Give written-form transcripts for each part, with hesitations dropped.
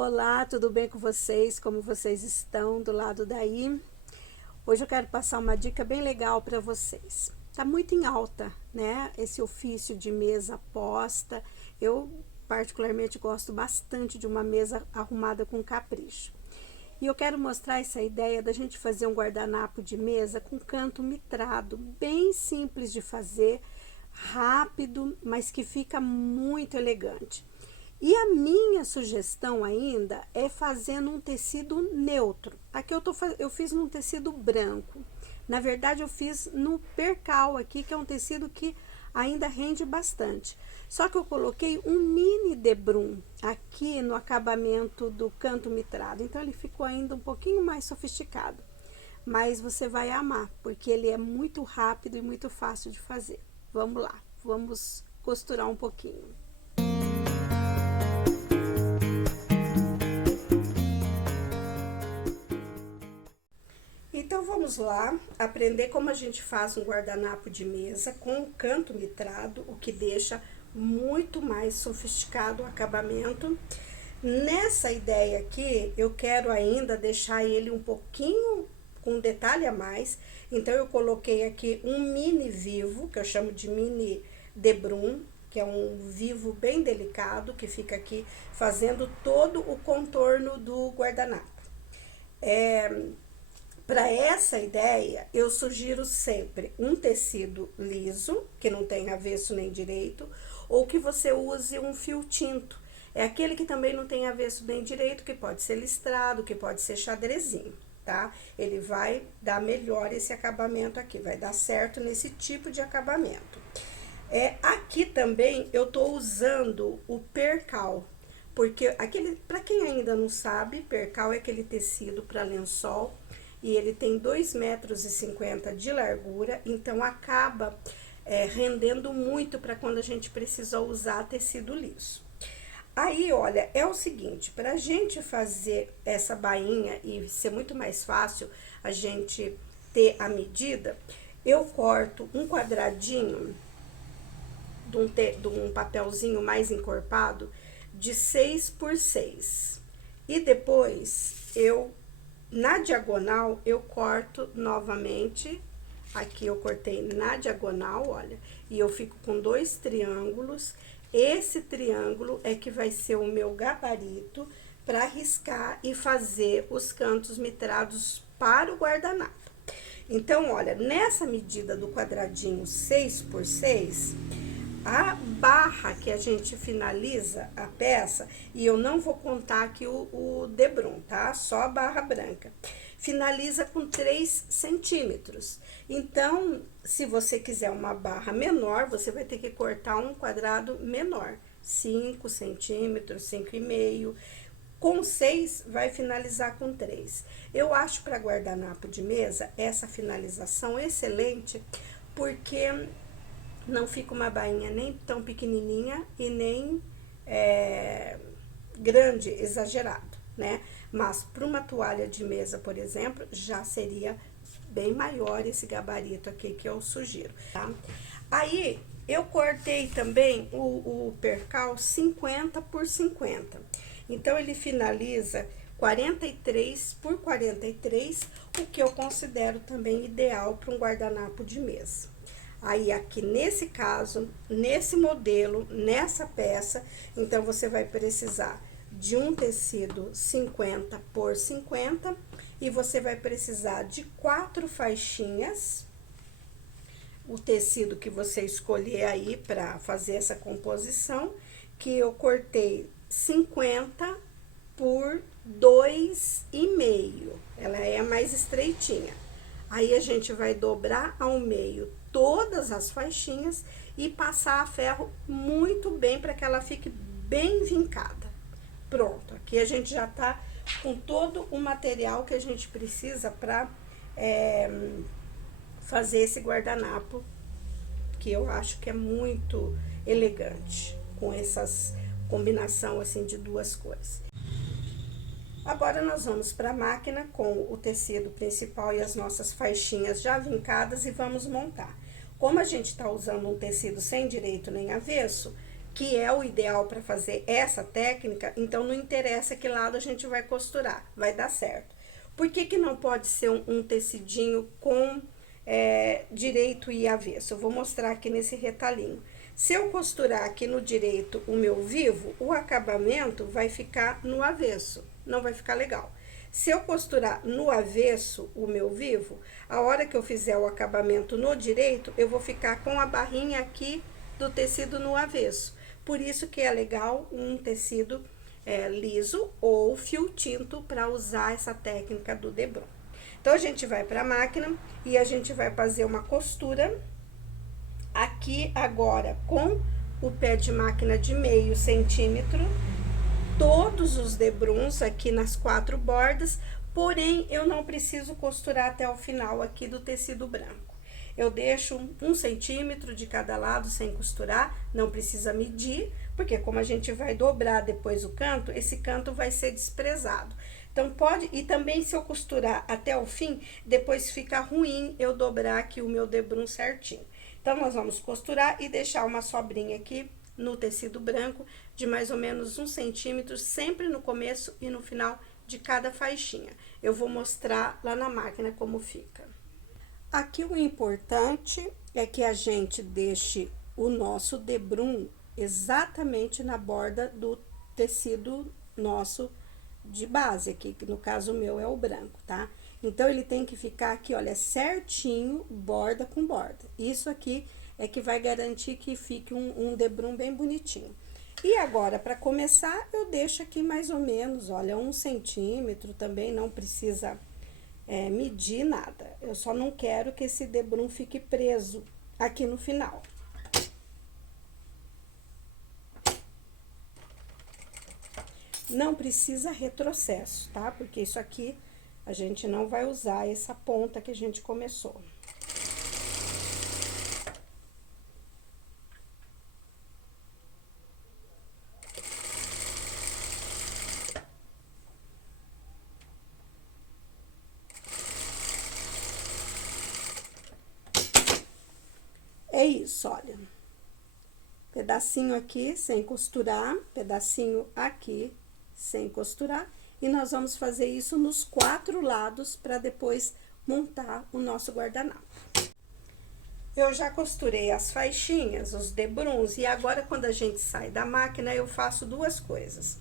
Olá, tudo bem com vocês? Como vocês estão do lado daí? Hoje eu quero passar uma dica bem legal para vocês. Tá muito em alta, né? Esse ofício de mesa posta. Eu particularmente gosto bastante de uma mesa arrumada com capricho. E eu quero mostrar essa ideia da gente fazer um guardanapo de mesa com canto mitrado, bem simples de fazer, rápido, mas que fica muito elegante. E a minha sugestão ainda é fazendo um tecido neutro. Aqui eu fiz num tecido branco. Na verdade, eu fiz no percal aqui, que é um tecido que ainda rende bastante. Só que eu coloquei um mini debrum aqui no acabamento do canto mitrado. Então, ele ficou ainda um pouquinho mais sofisticado. Mas você vai amar, porque ele é muito rápido e muito fácil de fazer. Vamos lá, vamos costurar um pouquinho. Então vamos lá aprender como a gente faz um guardanapo de mesa com um canto mitrado, o que deixa muito mais sofisticado o acabamento. Nessa ideia aqui, eu quero ainda deixar ele um pouquinho com um detalhe a mais. Então eu coloquei aqui um mini vivo, que eu chamo de mini debrum, que é um vivo bem delicado, que fica aqui fazendo todo o contorno do guardanapo. Para essa ideia, eu sugiro sempre um tecido liso, que não tem avesso nem direito, ou que você use um fio tinto. É aquele que também não tem avesso nem direito, que pode ser listrado, que pode ser xadrezinho, tá? Ele vai dar melhor esse acabamento aqui, vai dar certo nesse tipo de acabamento. Aqui também eu tô usando o percal, porque para quem ainda não sabe, percal é aquele tecido para lençol, e ele tem 2,50 metros de largura, então acaba rendendo muito para quando a gente precisa usar tecido liso. Aí, olha, é o seguinte, para a gente fazer essa bainha e ser muito mais fácil a gente ter a medida, eu corto um quadradinho de um papelzinho mais encorpado de 6 por 6. E depois na diagonal, eu corto novamente. Aqui eu cortei na diagonal, olha, e eu fico com 2 triângulos. Esse triângulo é que vai ser o meu gabarito para riscar e fazer os cantos mitrados para o guardanapo. Então, olha, nessa medida do quadradinho 6 por 6, a barra que a gente finaliza a peça, e eu não vou contar aqui o debrum, tá? Só a barra branca. Finaliza com 3 centímetros. Então, se você quiser uma barra menor, você vai ter que cortar um quadrado menor. 5 centímetros, 5,5. Com 6, vai finalizar com 3. Eu acho para guardanapo de mesa essa finalização excelente, porque não fica uma bainha nem tão pequenininha e nem grande, exagerado, né? Mas para uma toalha de mesa, por exemplo, já seria bem maior esse gabarito aqui que eu sugiro, tá? Aí, eu cortei também o percal 50 por 50. Então, ele finaliza 43 por 43, o que eu considero também ideal para um guardanapo de mesa. Aí, aqui nesse caso, nesse modelo, nessa peça, então, você vai precisar de um tecido 50 por 50 e você vai precisar de 4 faixinhas. O tecido que você escolher aí para fazer essa composição, que eu cortei 50 por 2,5. Ela é mais estreitinha. Aí, a gente vai dobrar ao meio todas as faixinhas e passar a ferro muito bem para que ela fique bem vincada. Pronto, aqui a gente já tá com todo o material que a gente precisa para fazer esse guardanapo, que eu acho que é muito elegante, com essas combinação assim de duas cores. Agora, nós vamos para a máquina com o tecido principal e as nossas faixinhas já vincadas e vamos montar. Como a gente está usando um tecido sem direito nem avesso, que é o ideal para fazer essa técnica, então não interessa que lado a gente vai costurar, vai dar certo. Por que que não pode ser um tecidinho com direito e avesso? Eu vou mostrar aqui nesse retalhinho. Se eu costurar aqui no direito o meu vivo, o acabamento vai ficar no avesso, não vai ficar legal. Se eu costurar no avesso o meu vivo, a hora que eu fizer o acabamento no direito, eu vou ficar com a barrinha aqui do tecido no avesso. Por isso que é legal um tecido liso ou fio tinto para usar essa técnica do debrum. Então, a gente vai para a máquina e a gente vai fazer uma costura aqui agora com o pé de máquina de meio centímetro, todos os debruns aqui nas 4 bordas, porém eu não preciso costurar até o final aqui do tecido branco. Eu deixo 1 centímetro de cada lado sem costurar, não precisa medir, porque como a gente vai dobrar depois o canto, esse canto vai ser desprezado. Então, pode, e também se eu costurar até o fim, depois fica ruim eu dobrar aqui o meu debrum certinho. Então, nós vamos costurar e deixar uma sobrinha aqui no tecido branco de mais ou menos 1 centímetro, sempre no começo e no final de cada faixinha. Eu vou mostrar lá na máquina como fica. Aqui o importante é que a gente deixe o nosso debrum exatamente na borda do tecido nosso de base aqui, que no caso o meu é o branco, tá? Então, ele tem que ficar aqui, olha, certinho, borda com borda. Isso aqui é que vai garantir que fique um debrum bem bonitinho. E agora, para começar, eu deixo aqui mais ou menos, olha, 1 centímetro, também não precisa medir nada. Eu só não quero que esse debrum fique preso aqui no final. Não precisa retrocesso, tá? Porque isso aqui a gente não vai usar essa ponta que a gente começou. É isso, olha. Pedacinho aqui sem costurar, pedacinho aqui sem costurar. E nós vamos fazer isso nos 4 lados para depois montar o nosso guardanapo. Eu já costurei as faixinhas, os debruns, e agora quando a gente sai da máquina, eu faço 2 coisas.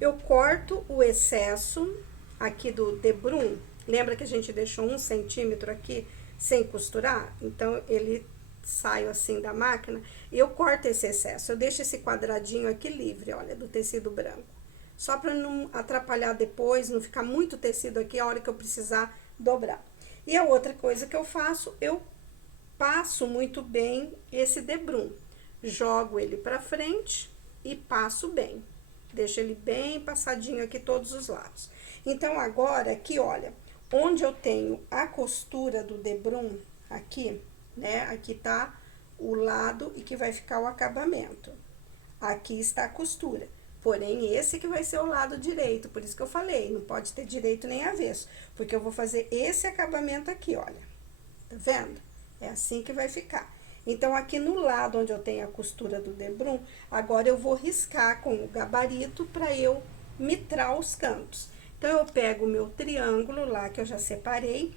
Eu corto o excesso aqui do debrum, lembra que a gente deixou 1 centímetro aqui sem costurar? Então, ele sai assim da máquina, e eu corto esse excesso, eu deixo esse quadradinho aqui livre, olha, do tecido branco. Só para não atrapalhar depois, não ficar muito tecido aqui a hora que eu precisar dobrar. E a outra coisa que eu faço, eu passo muito bem esse debrum. Jogo ele pra frente e passo bem. Deixo ele bem passadinho aqui todos os lados. Então, agora aqui, olha, onde eu tenho a costura do debrum aqui, né? Aqui tá o lado e que vai ficar o acabamento. Aqui está a costura. Porém, esse que vai ser o lado direito, por isso que eu falei, não pode ter direito nem avesso, porque eu vou fazer esse acabamento aqui, olha. Tá vendo? É assim que vai ficar. Então, aqui no lado onde eu tenho a costura do debrum, agora eu vou riscar com o gabarito para eu mitrar os cantos. Então, eu pego o meu triângulo lá que eu já separei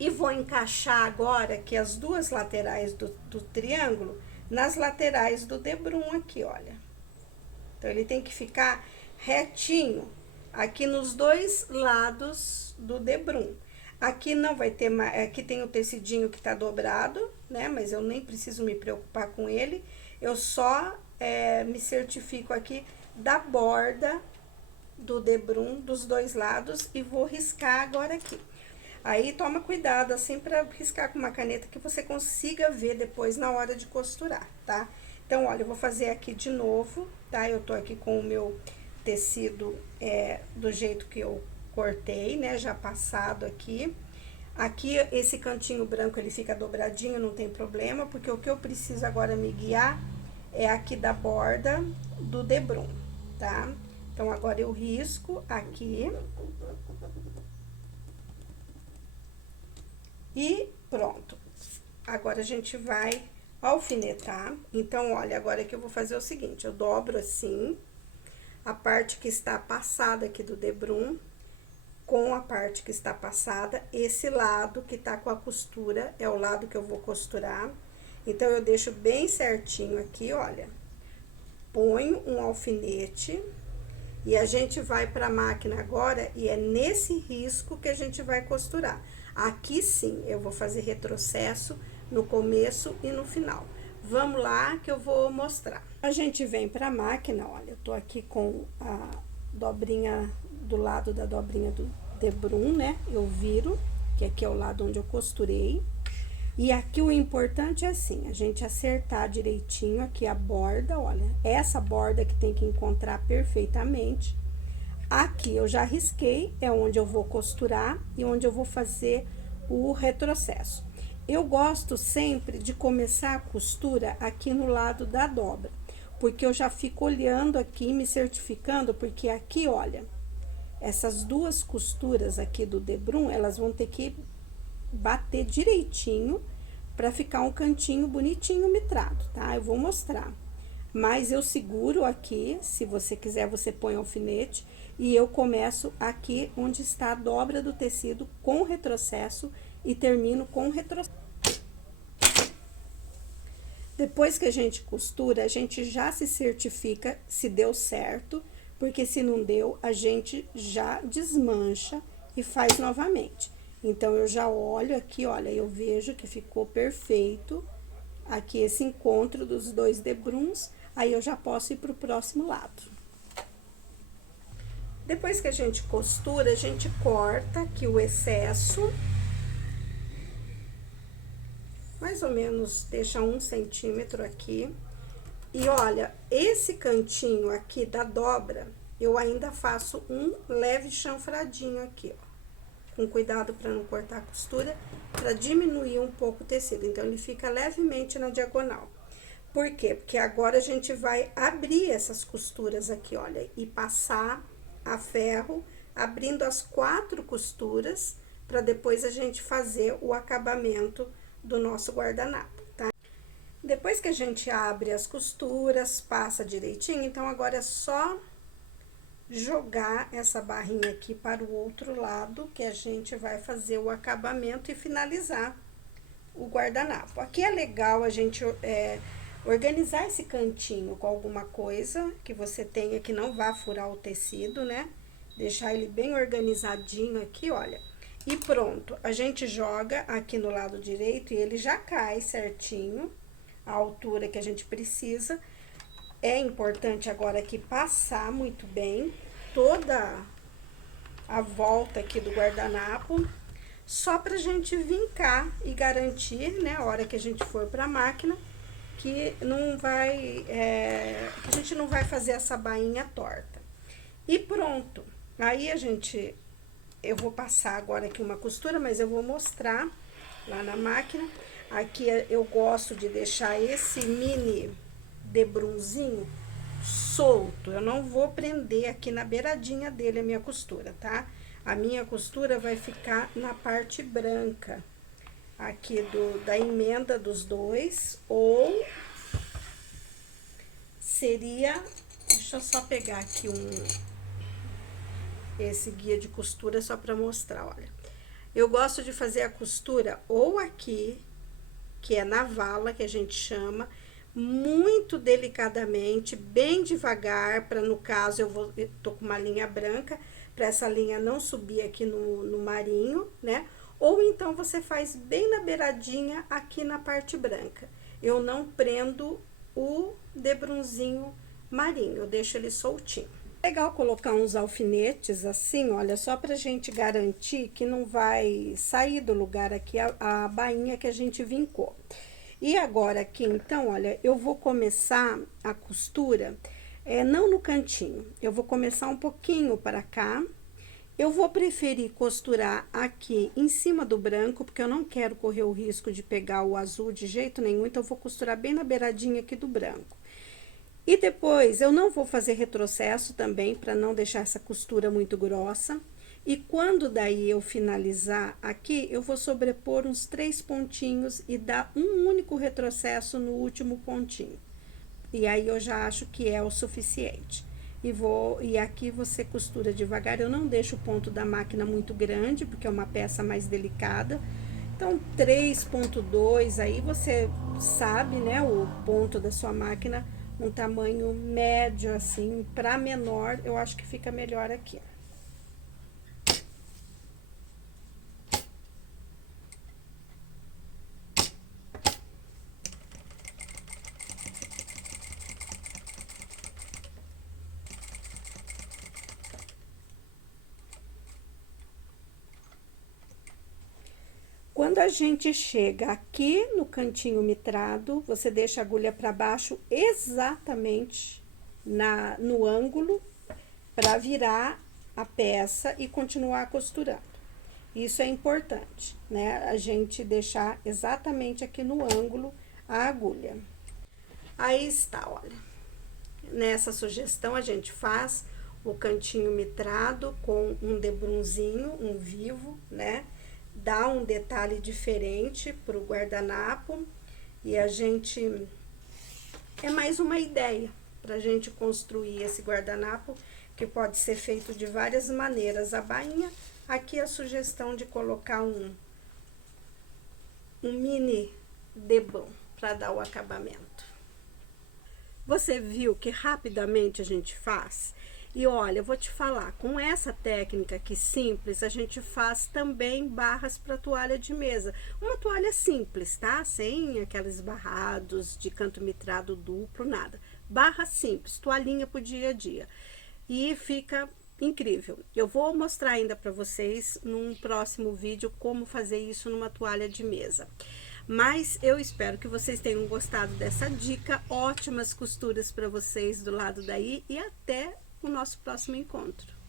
e vou encaixar agora aqui as 2 laterais do triângulo nas laterais do debrum aqui, olha. Então, ele tem que ficar retinho aqui nos 2 lados do debrum. Aqui não vai ter mais, aqui tem o tecidinho que tá dobrado, né? Mas eu nem preciso me preocupar com ele. Eu só me certifico aqui da borda do debrum dos 2 lados e vou riscar agora aqui. Aí, toma cuidado, assim, pra riscar com uma caneta que você consiga ver depois na hora de costurar, tá? Então, olha, eu vou fazer aqui de novo, tá? Eu tô aqui com o meu tecido do jeito que eu cortei, né? Já passado aqui. Aqui, esse cantinho branco, ele fica dobradinho, não tem problema, porque o que eu preciso agora me guiar é aqui da borda do debrum, tá? Então, agora eu risco aqui. E pronto. Agora, a gente vai alfinetar. Então, olha, agora que eu vou fazer o seguinte, eu dobro assim, a parte que está passada aqui do debrum, com a parte que está passada, esse lado que tá com a costura, é o lado que eu vou costurar. Então, eu deixo bem certinho aqui, olha. Ponho um alfinete e a gente vai pra máquina agora e é nesse risco que a gente vai costurar. Aqui sim, eu vou fazer retrocesso no começo e no final. Vamos lá que eu vou mostrar. A gente vem pra máquina, olha, eu tô aqui com a dobrinha do lado da dobrinha do debrum, né? Eu viro, que aqui é o lado onde eu costurei. E aqui o importante é assim, a gente acertar direitinho aqui a borda, olha, essa borda que tem que encontrar perfeitamente. Aqui eu já risquei, é onde eu vou costurar e onde eu vou fazer o retrocesso. Eu gosto sempre de começar a costura aqui no lado da dobra, porque eu já fico olhando aqui, me certificando, porque aqui, olha, essas duas costuras aqui do debrum, elas vão ter que bater direitinho para ficar um cantinho bonitinho mitrado, tá? Eu vou mostrar. Mas eu seguro aqui, se você quiser, você põe alfinete, e eu começo aqui onde está a dobra do tecido com retrocesso e termino com retrocesso. Depois que a gente costura, a gente já se certifica se deu certo, porque se não deu, a gente já desmancha e faz novamente. Então, eu já olho aqui, olha, eu vejo que ficou perfeito aqui esse encontro dos dois debruns, aí eu já posso ir pro próximo lado. Depois que a gente costura, a gente corta aqui o excesso, mais ou menos deixa 1 centímetro aqui. E olha, esse cantinho aqui da dobra, eu ainda faço um leve chanfradinho aqui, ó. Com cuidado para não cortar a costura, para diminuir um pouco o tecido. Então, ele fica levemente na diagonal. Por quê? Porque agora a gente vai abrir essas costuras aqui, olha, e passar a ferro, abrindo as 4 costuras, para depois a gente fazer o acabamento do nosso guardanapo, tá? Depois que a gente abre as costuras, passa direitinho, então agora é só jogar essa barrinha aqui para o outro lado, que a gente vai fazer o acabamento e finalizar o guardanapo. Aqui é legal a gente organizar esse cantinho com alguma coisa que você tenha que não vá furar o tecido, né? Deixar ele bem organizadinho aqui, olha. E pronto, a gente joga aqui no lado direito e ele já cai certinho, a altura que a gente precisa. É importante agora aqui passar muito bem toda a volta aqui do guardanapo, só pra gente vincar e garantir, né, a hora que a gente for pra máquina, que não vai, que a gente não vai fazer essa bainha torta. E pronto, aí eu vou passar agora aqui uma costura, mas eu vou mostrar lá na máquina. Aqui eu gosto de deixar esse mini debrunzinho solto, eu não vou prender aqui na beiradinha dele a minha costura, tá? A minha costura vai ficar na parte branca aqui da emenda dos dois, ou seria, deixa eu só pegar aqui esse guia de costura só pra mostrar, olha. Eu gosto de fazer a costura ou aqui, que é na vala, que a gente chama, muito delicadamente, bem devagar, para no caso eu tô com uma linha branca, para essa linha não subir aqui no marinho, né? Ou então você faz bem na beiradinha aqui na parte branca. Eu não prendo o debrunzinho marinho, eu deixo ele soltinho. Legal colocar uns alfinetes assim, olha, só pra gente garantir que não vai sair do lugar aqui a bainha que a gente vincou. E agora aqui, então, olha, eu vou começar a costura, não no cantinho, eu vou começar um pouquinho para cá. Eu vou preferir costurar aqui em cima do branco, porque eu não quero correr o risco de pegar o azul de jeito nenhum, então eu vou costurar bem na beiradinha aqui do branco. E depois, eu não vou fazer retrocesso também, para não deixar essa costura muito grossa. E quando daí eu finalizar aqui, eu vou sobrepor uns 3 pontinhos e dar um único retrocesso no último pontinho. E aí eu já acho que é o suficiente. E aqui você costura devagar, eu não deixo o ponto da máquina muito grande, porque é uma peça mais delicada. Então, 3,2 aí você sabe, né, o ponto da sua máquina, um tamanho médio assim, para menor, eu acho que fica melhor aqui. Quando a gente chega aqui no cantinho mitrado, você deixa a agulha para baixo exatamente no ângulo para virar a peça e continuar costurando. Isso é importante, né? A gente deixar exatamente aqui no ângulo a agulha. Aí está, olha. Nessa sugestão a gente faz o cantinho mitrado com um debrunzinho, um vivo, né? Dá um detalhe diferente pro guardanapo e a gente é mais uma ideia pra gente construir esse guardanapo que pode ser feito de várias maneiras. A bainha, aqui a sugestão de colocar um mini debão para dar o acabamento. Você viu que rapidamente a gente faz? E olha, eu vou te falar, com essa técnica aqui simples, a gente faz também barras para toalha de mesa. Uma toalha simples, tá? Sem aqueles barrados de canto mitrado duplo, nada. Barra simples, toalhinha pro dia a dia. E fica incrível. Eu vou mostrar ainda para vocês num próximo vídeo como fazer isso numa toalha de mesa. Mas eu espero que vocês tenham gostado dessa dica. Ótimas costuras para vocês do lado daí e até o nosso próximo encontro.